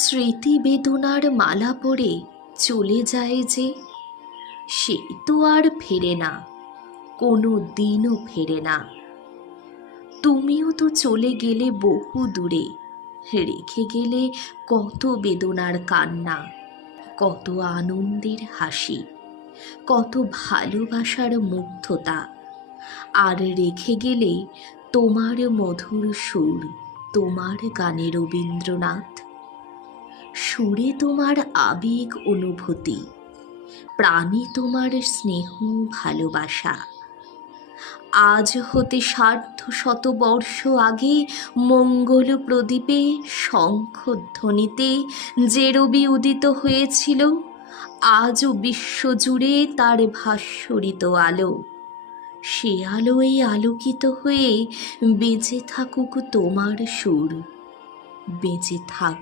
স্মৃতি বেদনার মালা পরে চলে যায় যে, সে তো আর ফেরে না, কোনো দিনও ফেরে না। তুমিও তো চলে গেলে বহু দূরে, রেখে গেলে কত বেদনার কান্না, কত আনন্দের হাসি, কত ভালোবাসার মুগ্ধতা। আর রেখে গেলে তোমার মধুর সুর, তোমার গানে রবীন্দ্রনাথ। সুরে তোমার আবেগ অনুভূতি, প্রাণে তোমার স্নেহ ভালোবাসা। আজ হতে ১০০ আগে মঙ্গল প্রদীপে শঙ্খধ্বনিতে যে রবি উদিত হয়েছিল, আজও বিশ্বজুড়ে তার ভাস্বরিত আলো। সে আলোয় আলোকিত হয়ে বেঁচে থাকুক তোমার সুর, বেঁচে থাক